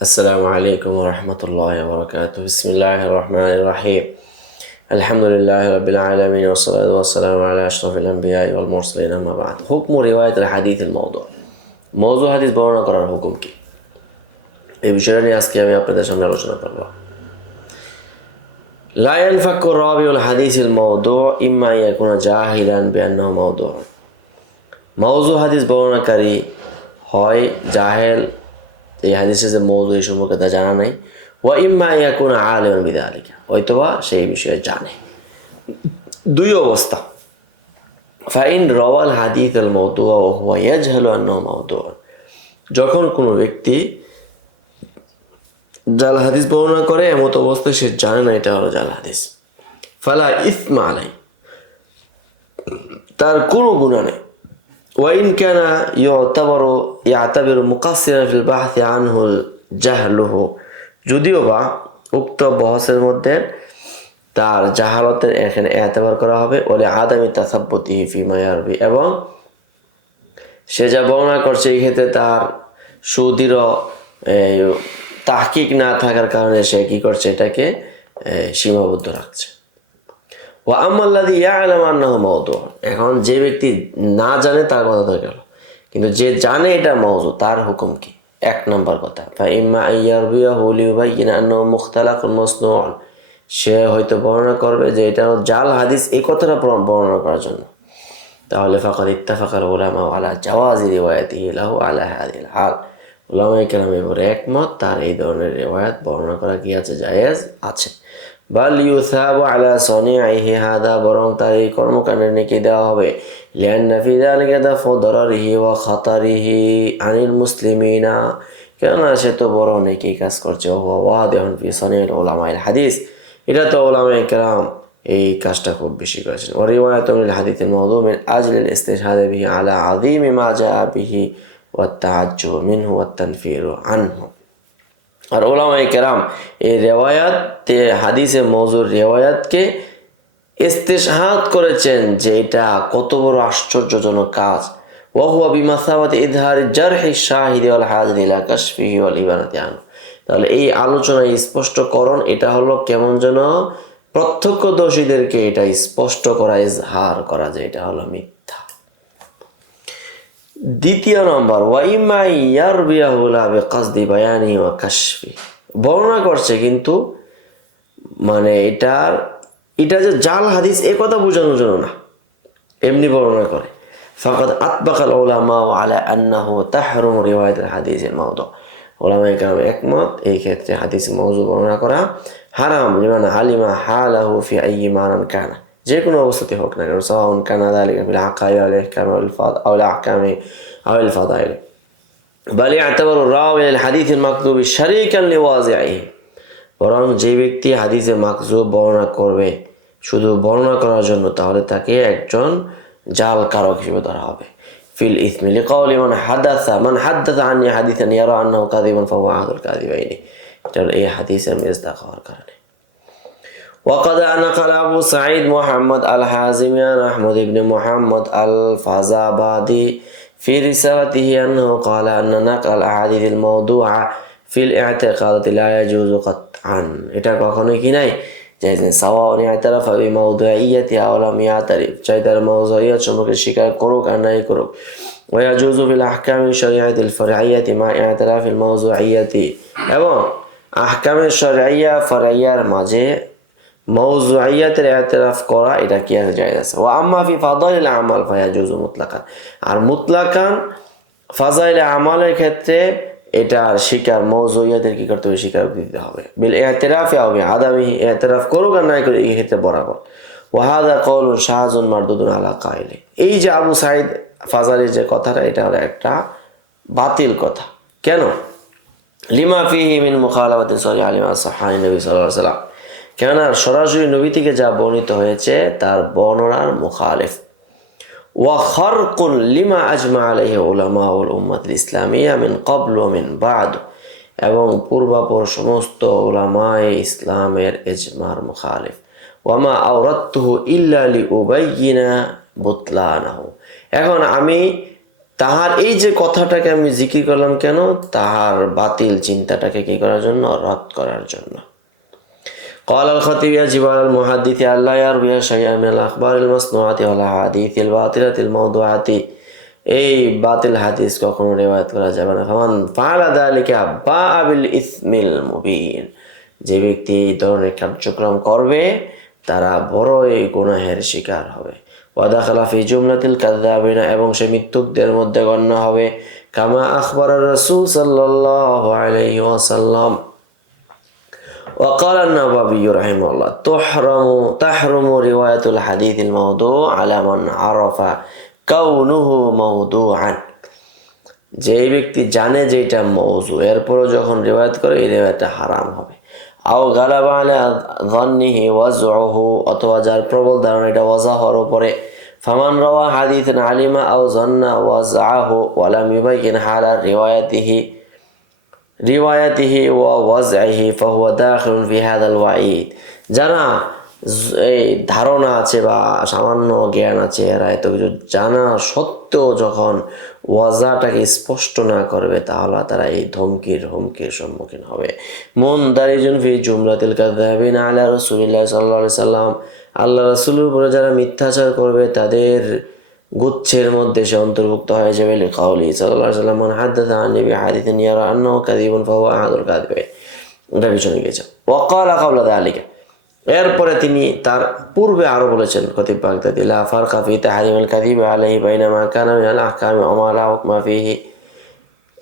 السلام عليكم ورحمة الله وبركاته. بسم الله الرحمن الرحيم. الحمد لله رب العالمين والصلاة والسلام على أشرف الأنبياء والمرسلين أما بعد. حكم رواية الحديث الموضوع. موضوع حديث বর্ণনা করার হুকুম কি? এই বিষয়টা নিয়ে আজকে আমি আপনাদের সামনে আলোচনা করব। لا ينفك راوي الحديث الموضوع إما أن يكون جاهلا بأنه موضوع. মওযু হাদিস বর্ণনাকারী হয় জাহেল, এই হাদিসে যে মওযু এই সম্পর্কে তা জানা নাই, ওয়া ইম্মা ইয়াকুনা আলিমান বিযালিকা, হয়তোবা সেই বিষয়ে জানে। দুই অবস্থা। ফাইন রাওয়াল হাদিস আল মাওদুআ ওয়া হুয়া ইয়াজহালু আন্নাহু মাওদুআ, যখন কোনো ব্যক্তি জাল হাদিস বর্ণনা করে এমত অবস্থায় সে জানে না এটা হলো জাল হাদিস, ফালা ইসমা আলাই, তার কোনো গুনাহ নেই। وإن كان يعتبر مقصرا في البحث عنه جهله, যদিও বা উক্ত বহসের মধ্যে তার জাহালতের এখানে এতবার করা হবে ওলে আদামি তাসাব্বুতিহি ফিমা ইয়ারবি, এবং সে যা বর্ণনা করছে এই ক্ষেত্রে তার সুদৃঢ় তাহকিক না থাকার কারণে সে কি করছে, এটাকে সীমাবদ্ধ রাখছে। ওয়া আম্মাল্লাযী ইয়া'লামু আন্নাহু মাওদু', এখন যে ব্যক্তি না জানে তার কথা তো গেল, কিন্তু যে জানে এটা মাওযু তার হুকুম কি? এক নম্বর কথা, ফা ইম্মা আইয়ারবিয়াহু লিয়ুবাইয়িনা আন্নাহু মুখতালাকুন মাসনু'উন, সে হয়তো বর্ণনা করবে যে এটা জাল হাদিস এই কথাটা বর্ণনা করার জন্য, তাহলে ফাকাদ ইত্তাফাকাল উলামা আলা জাওয়াজি রিওয়ায়াতিহি লাহু আলা হাযিহিল হাল, উলামায়ে কেরাম এর একমত তার এই ধরনের রিওয়ায়াত বর্ণনা করা কি আছে, জায়েজ আছে। বাল ইউসাবু আলা সানিইহি হাদা, বরং তার এই কর্মকাণ্ডের নেকি দেওয়া হবে, লিআন্না ফি যালিকা দাফু দারারিহি ওয়া খাতারিহি আনিল মুসলিমিনা, কেননা সে তো বড় নেকি কাজ করছে। ও ওয়াদিহুন ফি সানিইল উলামাইল হাদিস, এটা তো উলামায়ে কেরাম এই কাজটা খুব বেশি করেছেন। ওয়া রিওয়ায়াতুন লিল হাদিসিল মাওদু মিন আজলিল ইস্তিশহাদ বিহি আলা আযীমি মা জাআ বিহি ওয়াত তাআজ্জুব মিনহু ওয়াত তানফিরু আনহু, আর ওলামায়ে কেরাম এই রেওয়ায়াতে হাদিসে মওযুর রেওয়ায়াতকে ইস্তিশহাদ করেছেন যে এটা কত বড় আশ্চর্যজনক কাজ। ওয়া হুয়া বিমাসাবাতি ইযহারি জারহি শাহিদি ওয়াল হাজির ইলা কাশফিহি ওয়াল ইবানাতি আনহু, তাহলে এই আলোচনায় স্পষ্টকরণ এটা হলো কেমন যেন প্রত্যক্ষদর্শীদেরকে এটা স্পষ্ট করা, ইজহার করা যে এটা হলো মিথ্যা। দ্বিতীয় নম্বর, ওয়া ইম্মা ইয়ারবিয়াহু লা বিকাসদি বায়ানি ওয়া কাশফি, বর্ণনা করছে কিন্তু মানে এটা যে জাল হাদিস এ কথা বোঝানোর জন্য না, এমনি বর্ণনা করে। ফাকাদ আতবাকাল উলামা আলা আন্নাহু তাহরুমু রিওয়ায়াতুল হাদিসিল মাওদু, উলামায়ে কেরাম একমত এই ক্ষেত্রে হাদিস মাওযু বর্ণনা করা হারাম, লিমান আলিমা হালাহু ফি আইয়ি মানান কানা, যে কোনো অবস্থাতে হোক না কেন, সাওয়াউন কানা যালিকা ফিল আকাইদ ওয়াল ইহকাম ওয়াল আহকামি আওয়াল ফাদাইল, বাল ইয়াতাবারু রাওয়ি আল হাদিসিল মাকযুবি শারীকান লিওয়াজিহি, বরং যে ব্যক্তি হাদিসে মাকযুব বর্ণনা করবে শুধু বর্ণনা করার জন্য, তাহলে তাকে একজন জাল কারক হিসেবে ধরা হবে। ফিল ইসমি লিকাউলি মান হাদাসা আন্নি হাদিসান ইয়ারা আন্নাহু কাযিবুন ফাহুয়া আহাদুল কাযিবাইনি, এটা এই হাদিসের মিসদাক হওয়ার কারণে। وقد نقل أبو سعيد محمد الحازمي عن أحمد بن محمد الفزابادي في رسالته أنه قال أن نقل الأحاديث الموضوعة في الاعتقاد لا يجوز قطعا, এটা কখনোই কি নাই জায়েজ নেই। সাওয়াউন ইয়াতারাফা বিমাওদুইয়্যাতিহা আও লাম ইয়াতারিফ, চাই তার মাওযুইয়্যাত সম্পর্কে স্বীকার করুক আর নাই করুক। ওয়া ইয়াজুজু ফিল আহকামি শরীআতিল ফারঈয়্যাতি মা ইয়াতারাফিল মাওযুইয়্যাতি, এবং আহকামে শরঈয়্যা ফারঈয়্যার মাঝে মাওযুইয়্যাতের ইতিরাফ করা এটা কি আছে, জায়েজ আছে। ওয়া আম্মা ফি ফাদাইল আমাল ফায়াজুজু মুতলাকান, আর মুতলাকান ফাজাইল আমালের ক্ষেত্রে এটার স্বীকার মাওযুইয়্যাতের কি করতে হবে, স্বীকার দিতে হবে। বিল ইতিরাফি আও বিআদামি, ইতিরাফ করুক আর নাই করে এই ক্ষেত্রে বরাবর। ওয়া হাযা কাউলুন শাযুন মারদুদুন আলা কাইলি, এই যে আবু সাঈদ ফাজালির যে কথাটা এটা হলো একটা বাতিল কথা। কেন? লিমা ফিহি মিন মুখালাফাতি সহিহ লিমা সাহাহী নবী সাল্লাল্লাহু আলাইহি ওয়াসাল্লাম, কেননা সরাসরি নবী থেকে যা বর্ণিত হয়েছে তার বর্ণনার মুখালিফ। ওয়া খারকুন লিমা আজমা আলাইহি উলামাউল উম্মাতিল ইসলামিয়্যা মিন ক্বাবলু ওয়া মিন বা'দ, এবং পূর্বাপর সমস্ত উলামায়ে ইসলামের ইজমার মুখালিফ। ওয়া মা আওরাদতুহু ইল্লা লিউবাইয়িনা বুতলানাহু, এখন আমি তাহার এই যে কথাটাকে আমি জিকির করলাম কেন, তাহার বাতিল চিন্তাটাকে কি করার জন্য, রদ করার জন্য। قال الخطيب يجب على المحدث ألا يروي شيئا من الأخبار المصنوعة والأحاديث الباطلة الموضوعة। এই বাতিল হাদিস কখনো রিওয়ায়াত করা যাবে না। ফামান ফাআলা যালিকা বাআ বিল ইসমিল মুবিন, যে ব্যক্তি এই ধরনের কার্যক্রম করবে তারা বড়ই গুনাহের শিকার হবে। ওয়া দাখালা ফি জুমলাতিল কাযাবিনা, এবং সে মিথ্যুকদের মধ্যে গণ্য হবে। কামা আখবারার রাসূল সাল্লাল্লাহু আলাইহি ওয়াসাল্লাম। وقال النووي رحمه الله تحرم رواية الحديث الموضوع على من عرف كونه موضوعا। যে ব্যক্তি জানে যে এটা মওযু, এরপরও যখন রিওয়ায়াত করে এই রিওয়ায়াতটা হারাম হবে। আও গালাবা আলা যান্নিহি ওয়াজউহু, অথবা যার প্রবল ধারণা এটা ওয়াজাহর উপরে। ফামান রাওয়া হাদিসান আলিমা আও যান্না ওয়াজআহু ওয়া লাম ইউবাইয়িন হালা রিওয়ায়াতিহি ওয়া ওয়াজইহি ফাহুয়া দাখিলুন ফি হাযাল ওয়াঈদ। যারা এই ধারণা আছে বা সামান্য জ্ঞান আছে, এরা এত কিছু জানা সত্ত্বেও যখন ওয়াজাটাকে স্পষ্ট না করবে, তাহলে তারা এই হুমকির সম্মুখীন হবে। মুনদারিজুন ফি জুমলাতিল কাযাবিন আলা রাসূলিল্লাহ সাল্লাল্লাহু আলাইহি সাল্লাম, আল্লাহ রাসূলের উপরে যারা মিথ্যাচার করবে তাদের গুচ্ছের মধ্যে সে অন্তর্ভুক্ত হয়ে যাবে। লিকাউলি সাল্লাল্লাহু আলাইহি সাল্লাম মান হাদাসা আন নবী হাদিসান ইয়ারা আন্নাহু কাযিবুন ফাহুয়া আহাদুল কাযিবিন। এটা পিছনে গেছে। ওয়া ক্বালা ক্বাবলা যালিকা, এরপরে তিনি তার পূর্বে আরো বলেছেন খতিব বাগদাদী, লা ফারকা ফি তাহরিমিল কাযিব আলাইহি বাইনা মা কানা মিনাল আহকামি ওয়া মা লা হুকমা ফিহি।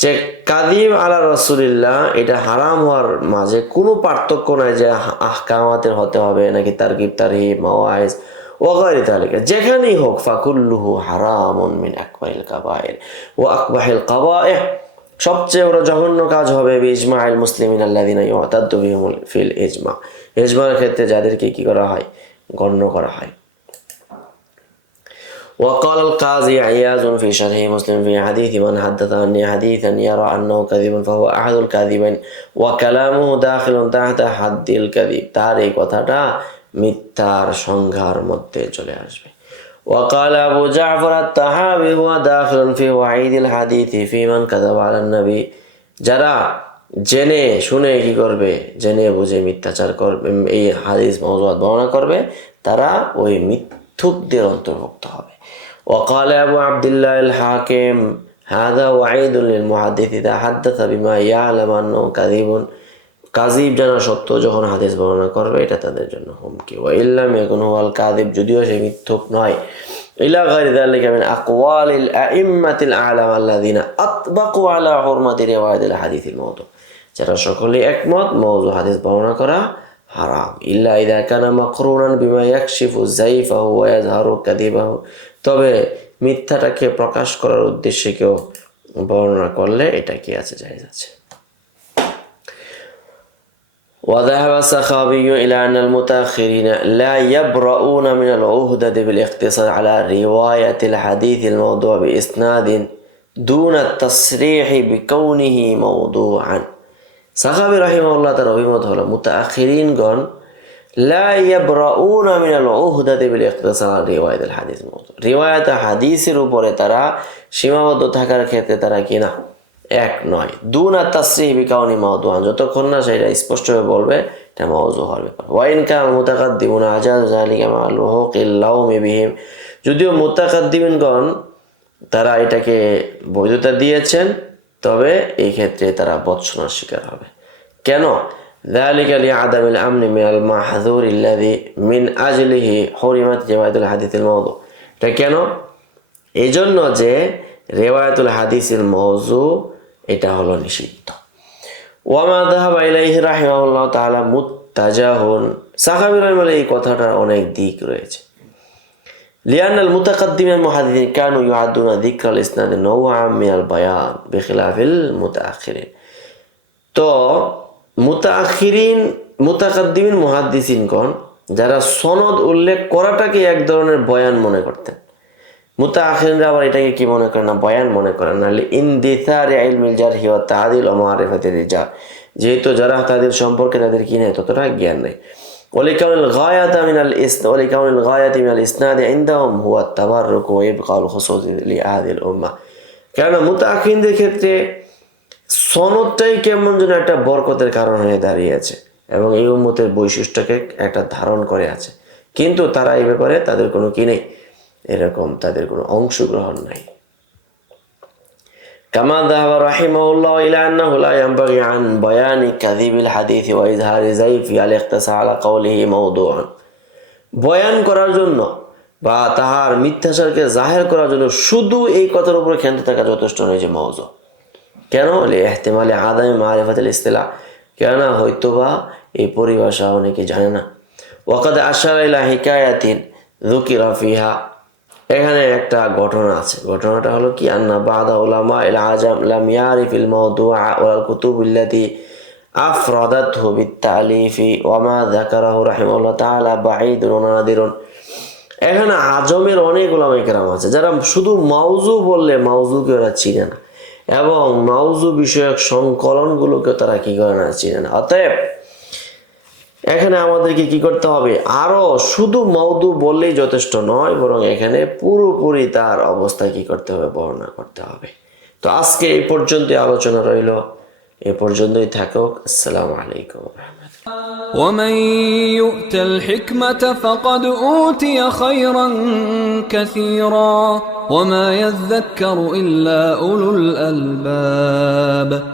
যে কাযিব আলা রাসূলিল্লাহ এটা হারাম হওয়ার মাঝে কোনো পার্থক্য নাই যে আহকামাতের হতে হবে নাকি তারগিব তারহিব মাওয়াইজ ওয়া গায়রি যালিকা, যেখানেই হোক ফাকুল্লুহু হারামুন মিন আকবারিল কাবায়ের ওয়া আকবাহিল কাবায়েহ, সবচেয়ে বড় জঘন্য কাজ হবে বিজমাইল মুসলিমিন আল্লাযিনা ইউতাদ্দু বিহিম ফিল ইজমা, ইজমার ক্ষেত্রে যাদেরকে কি করা হয়, গণ্য করা হয়। وقال القاضي عياض في شرح مسلم في حديث من حدث عني حديثا يرى أنه كذب فهو أحد الكاذبين وكلامه داخل تحت حد الكذب। তার এই কথাটা মিথ্যার সংজ্ঞার মধ্যে চলে আসবে। وقال أبو جعفر الطحاوي هو داخل في وعيد الحديث في من كذب على النبي। যারা জেনে শুনে কি করবে, জেনে বুঝে মিথ্যাচার করবে, এই হাদিস মওযুআত বর্ণনা করবে, তারা ওই মিথ্যুকদের অন্তর্ভুক্ত হবে। وقال أبو عبد الله الحاكم هذا وعيد للمحدث إذا حدث بما يعلم أنه كذب। কাযিব জানা সত্ত্বেও যখন হাদিস বর্ণনা করবে এটা তাদের জন্য হুমকি। ওয়া ইল্লাম ইয়াকুন হুয়াল কাযিব, যদিও সে মিথ্যুক নয়। ইলা গায়রি যালিকা মিন আকওয়ালিল আইম্মাতিল আ'লাম আল্লাযিনা আতবাকু আলা হুরমাতি রিওয়ায়াতিল হাদিসিল মাওদু, যারা সকলেই একমত মওযু হাদিস বর্ণনা করা হারাম। ইল্লা ইযা কানা মাকরুনান বিমা ইয়াকশিফু যাইফাহু ওয়া ইয়াযহারু কাযিবাহু, তবে মিথ্যাটাকে প্রকাশ করার উদ্দেশ্যে কেউ বর্ণনা করলে এটা কি আছে, জায়েজ আছে। وذهب السخاوي إلى أن المتأخرين لا يبرؤون من العهدة بالاقتصار على رواية الحديث الموضوع بإسناد دون التصريح بكونه موضوعا। সাখাবী রাহিমাহুল্লাহ তার অভিমত হলো মুতাআখিরিনগণ লা ইয়াবরাউনা মিনাল উহদাতি বিল ইখতিসার আলা রিওয়ায়াতিল হাদিস মাওদু, রিওয়ায়াত হাদিসের উপরে তারা সীমাবদ্ধ থাকার ক্ষেত্রে তারা কি না, এক নয়। দুনা তাসরিহ বিকাউনি মাওদুআন, যতক্ষণ না সেটা স্পষ্টভাবে বলবে এটা মাওযু হওয়ার ব্যাপার। ওয়া ইন কানা মুতাকাদ্দিমুনা আজাযু যালিকা মা লুহুকিল লাওমি বিহিম, যদিও মুতাকাদ্দিমিনগণ তারা এটাকে বৈধতা দিয়েছেন, তবে এই ক্ষেত্রে তারা বৎসনার শিকার হবে। কেন? যালিকা লিআদামিল আমনি মিনাল মাহযুর আল্লাযী মিন আজলিহি হুরিমাত রিওয়ায়াতুল হাদিসিল মাওদু। এটা কেন? এই জন্য যে রিওয়ায়াতুল হাদিসিল মাওযু এটা হলো নিষিদ্ধ। ওয়া মা যাহাবা ইলাইহি রাহিমাহুল্লাহ তাআলা মুত্তাজাহুন, সাহাবী রাহিমাহুল্লাহ এই কথাটার অনেক দিক রয়েছে। লিআন্নাল মুতাকাদ্দিমিন মুহাদ্দিসিন কানু ইউআদ্দুনা যিকরাল ইসনাদ নওআম মিনাল বায়ান বিখিলাফিল মুতাআখিরিন। তো মুতাকাদ্দিমিন মুহাদ্দিসিনগণ যারা সনদ উল্লেখ করাটাকে এক ধরনের বয়ান মনে করতেন, মুতাআখিরিনরা আবার এটাকে কি মনে করেন না, বয়ান মনে করেন না। ইনদিসারি ইলমিল জারহি ওয়া তা'দীল ওয়া মারিফাতির রিজাল, যেহেতু যারা তাদের সম্পর্কে তাদের কি নেই, ততটা জ্ঞান নেই। ওয়ালিকাউনিল গায়াতি মিনাল ইসনাদ ইনদাহুম হুয়া আত-তাবাররুক ওয়া ইবকাউল খুসুস লিহাযিহিল উম্মাহ, কেননা মুতাআখিরদের ক্ষেত্রে সনদটাই কেমন যেন একটা বরকতের কারণ হয়ে দাঁড়িয়েছে এবং এই উম্মতের বৈশিষ্ট্যকে একটা ধারণ করে আছে, কিন্তু তারা এই ব্যাপারে তাদের কোনো কি নেই, এরকম তাদের কোনো অংশগ্রহণ নাই। কামা যাহাবা রাহিমাহুল্লাহ ইলা আন্নাহু লা ইয়ানবাগি আন বায়ানি কাযিবিল হাদিস ওয়া ইজহারি যায়ফি আল ইখতিসা আলা কওলিহি মাওদুআন, বয়ান করার জন্য বা তাহার মিথ্যাচারকে জাহের করার জন্য শুধু এই কথার উপরে ক্ষান্ত থাকা যথেষ্ট নয় যে মাওযু। কেন? ইহতিমালে আদামি মারিফাতুল ইসতিলাহ, কেননা হয়তোবা এই পরিভাষা অনেকে জানে না। ওয়াকাদ আশারা ইলা হিকায়াতিন যুকিরা ফিহা, এখানে একটা ঘটনা আছে, ঘটনাটা হলো কি, আন্না বাদা উলামা ইল আজাম লাম ইয়ারিফিল মাওদুআ ওয়াল কুতুবিল্লাতি আফরাদাতহু বিত-তা'লিফি ওয়া মা যাকারাহু রাহিমাহুল্লাহ তাআলা বাঈদুন ওয়া নাদিরুন। এখানে আজমের অনেক উলামায়ে কেরাম আছে যারা শুধু মাওযু বললে মাওযুকে ওরা চিনে না এবং মাওযু বিষয়ক সংকলনগুলোকে তারা কি করে না, চিনে না। অতএব এখানে আমাদেরকে কি করতে হবে, আরো শুধু মাওদু বললেই যথেষ্ট নয়, বরং এখানে পুরোপুরি তার অবস্থা কি করতে হবে, বর্ণনা করতে হবে। তো আজকে এই পর্যন্ত আলোচনা রইল, এ পর্যন্তই থাকুক। আসসালামু আলাইকুম। ومن يؤت الحكمة فقد أوتي خيرا كثيرا وما يذكر إلا أولو الألباب.